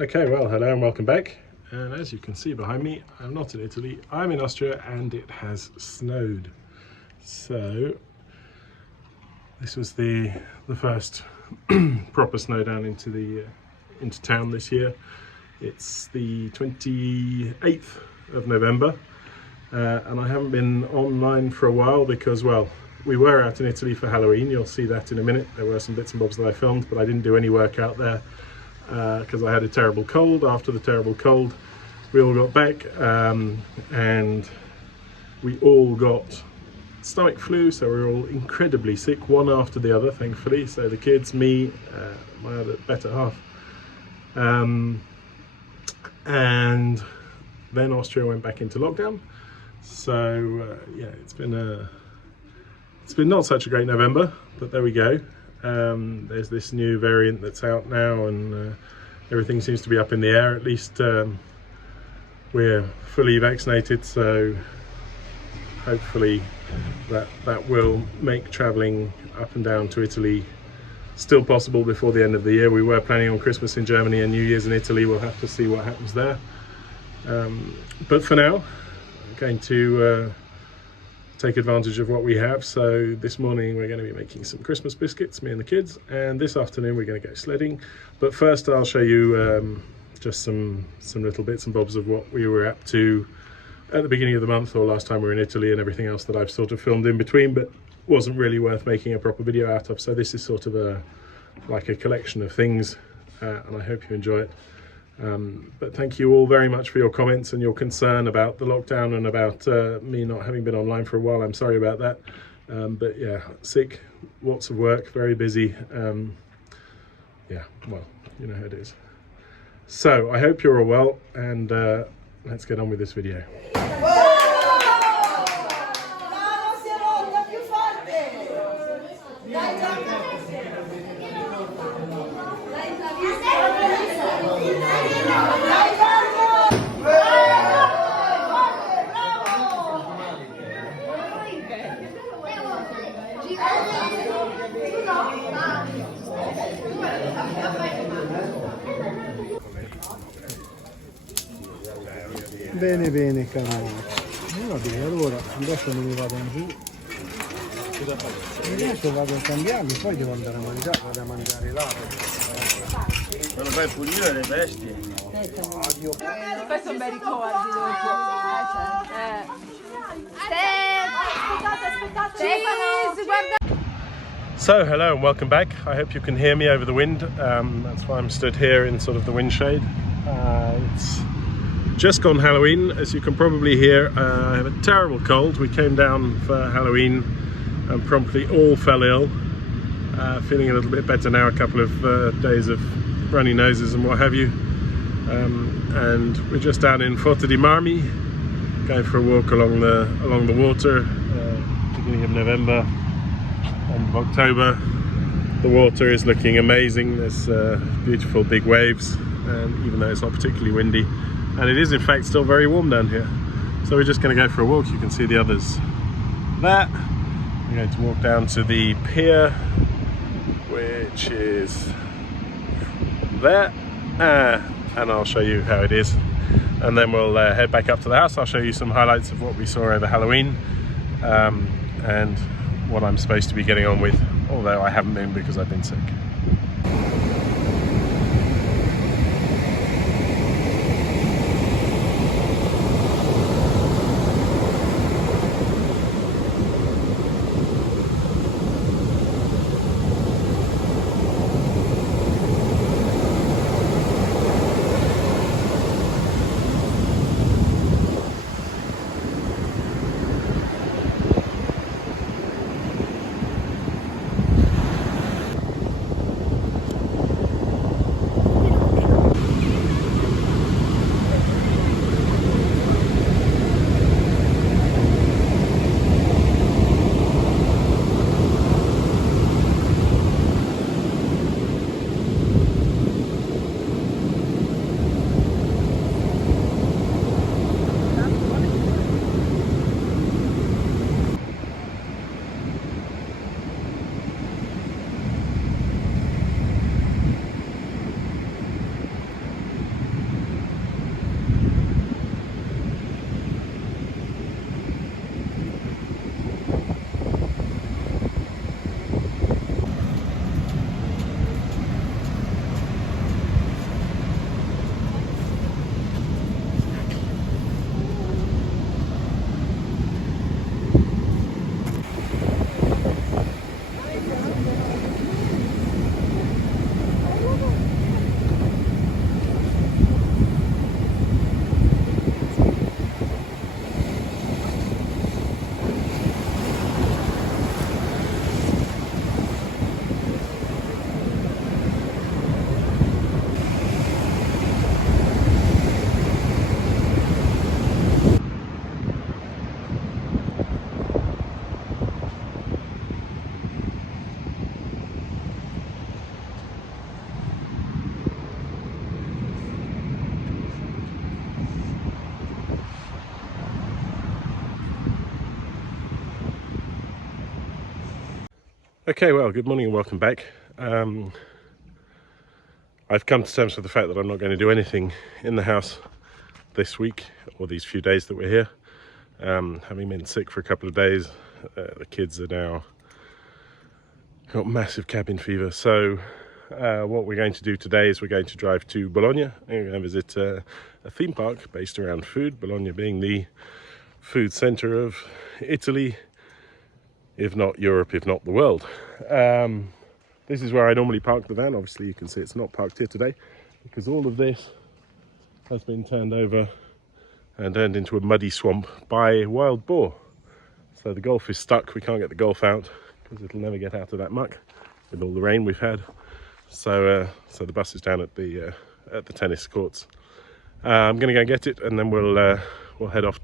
Okay, well, hello and welcome back. And as you can see behind me, I'm not in Italy, I'm in Austria, and it has snowed. So this was the first proper snow down into town this year. It's the 28th of November, and I haven't been online for a while because, well, we were out in Italy for Halloween. You'll see that in a minute. There were some bits and bobs that I filmed, but I didn't do any work out there because I had a terrible cold. After the terrible cold, we all got back and we all got stomach flu, so we were all incredibly sick, one after the other, thankfully. So the kids, me, my other better half, and then Austria went back into lockdown. So yeah, it's been not such a great November, but there we go. There's this new variant that's out now, and everything seems to be up in the air. At least we're fully vaccinated, so hopefully that will make travelling up and down to Italy still possible before the end of the year. We were planning on Christmas in Germany and New Year's in Italy. We'll have to see what happens there. But for now, I'm going to take advantage of what we have. So this morning we're going to be making some Christmas biscuits, me and the kids, and this afternoon we're going to go sledding. But first I'll show you just some little bits and bobs of what we were up to at the beginning of the month, or last time we were in Italy, and everything else that I've sort of filmed in between but wasn't really worth making a proper video out of. So this is sort of like a collection of things, and I hope you enjoy it. But thank you all very much for your comments and your concern about the lockdown and about me not having been online for a while. I'm sorry about that. But yeah, sick, lots of work, very busy. Yeah, well, you know how it is. So I hope you're all well, and let's get on with this video. Bene bene caro. Va bene, allora adesso me ne vado in giù. Adesso vado a cambiarmi, poi devo andare a mangiare, vado a mangiare là. Ma lo fai pulire le bestie? Poi sono bei ricordi dopo. Aspettate. Cheese, guarda. So hello and welcome back. I hope you can hear me over the wind. That's why I'm stood here in sort of the wind shade. It's just gone Halloween, as you can probably hear. I have a terrible cold. We came down for Halloween and promptly all fell ill. Feeling a little bit better now, a couple of days of runny noses and what have you. And we're just down in Forte di Marmi, going for a walk along the water. Beginning of November, end of October. The water is looking amazing. There's beautiful big waves, and even though it's not particularly windy, and it is in fact still very warm down here. So we're just going to go for a walk. You can see the others there. We're going to walk down to the pier, which is there, and I'll show you how it is, and then we'll head back up to the house. I'll show you some highlights of what we saw over Halloween, and what I'm supposed to be getting on with, although I haven't been because I've been sick. Okay, well, good morning and welcome back. I've come to terms with the fact that I'm not going to do anything in the house this week or these few days that we're here. Having been sick for a couple of days, the kids are now got massive cabin fever. So what we're going to do today is we're going to drive to Bologna and we're going to visit a theme park based around food, Bologna being the food centre of Italy, if not Europe, if not the world. This is where I normally park the van. Obviously you can see it's not parked here today because all of this has been turned over and turned into a muddy swamp by wild boar. So the Golf is stuck, we can't get the Golf out because it'll never get out of that muck with all the rain we've had. So the bus is down at the tennis courts. I'm going to go and get it and then we'll head off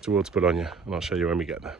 towards Bologna and I'll show you when we get there.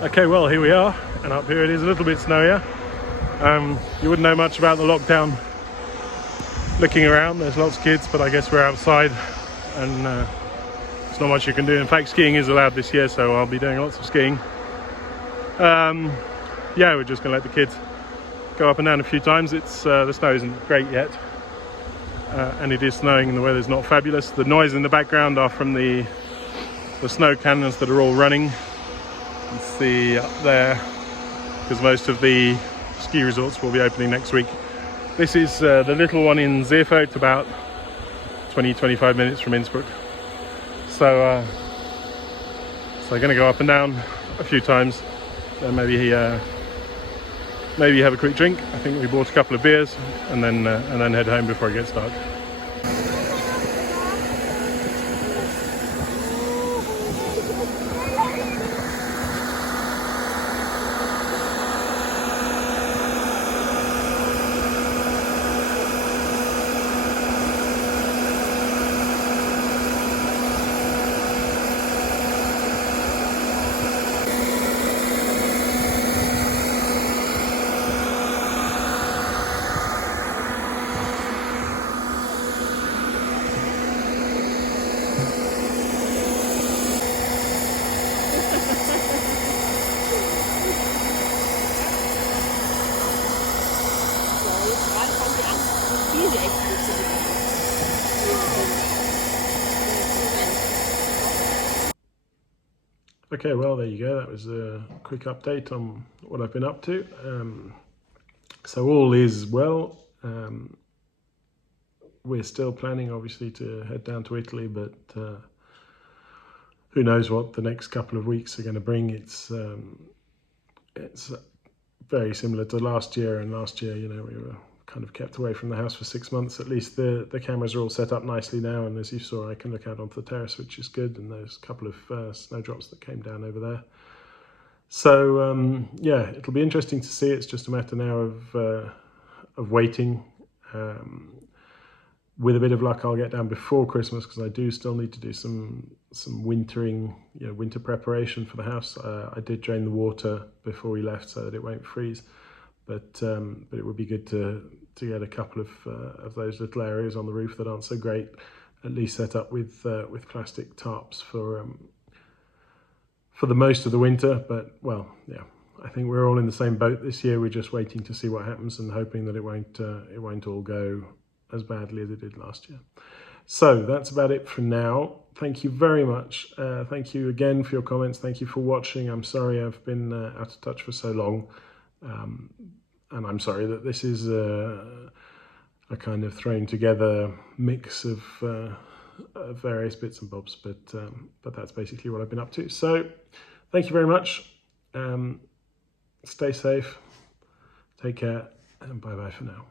Okay, well, here we are, and up here it is a little bit snowier. You wouldn't know much about the lockdown looking around. There's lots of kids, but I guess we're outside, and there's not much you can do. In fact, skiing is allowed this year, so I'll be doing lots of skiing. Yeah, we're just going to let the kids go up and down a few times. It's the snow isn't great yet, and it is snowing and the weather's not fabulous. The noise in the background are from the snow cannons that are all running. You can see up there, because most of the ski resorts will be opening next week. This is the little one in Seefeld, about 20-25 minutes from Innsbruck. So they're going to go up and down a few times. So maybe have a quick drink. I think we bought a couple of beers, and then head home before it gets dark. Okay, well, there you go. That was a quick update on what I've been up to. So all is well. We're still planning, obviously, to head down to Italy, but who knows what the next couple of weeks are going to bring. It's very similar to last year, and last year, you know, we were kind of kept away from the house for 6 months. At least the cameras are all set up nicely now, and as you saw, I can look out onto the terrace, which is good, and there's a couple of snowdrops that came down over there. So yeah, it'll be interesting to see. It's just a matter now of waiting. With a bit of luck, I'll get down before Christmas, because I do still need to do some wintering, winter preparation for the house. I did drain the water before we left so that it won't freeze, but it would be good to get a couple of those little areas on the roof that aren't so great, at least set up with plastic tarps for the most of the winter. But well, yeah, I think we're all in the same boat this year. We're just waiting to see what happens and hoping that it won't all go as badly as it did last year. So that's about it for now. Thank you very much. Thank you again for your comments. Thank you for watching. I'm sorry I've been out of touch for so long. And I'm sorry that this is a kind of thrown together mix of various bits and bobs, but that's basically what I've been up to. So thank you very much. Stay safe, take care, and bye-bye for now.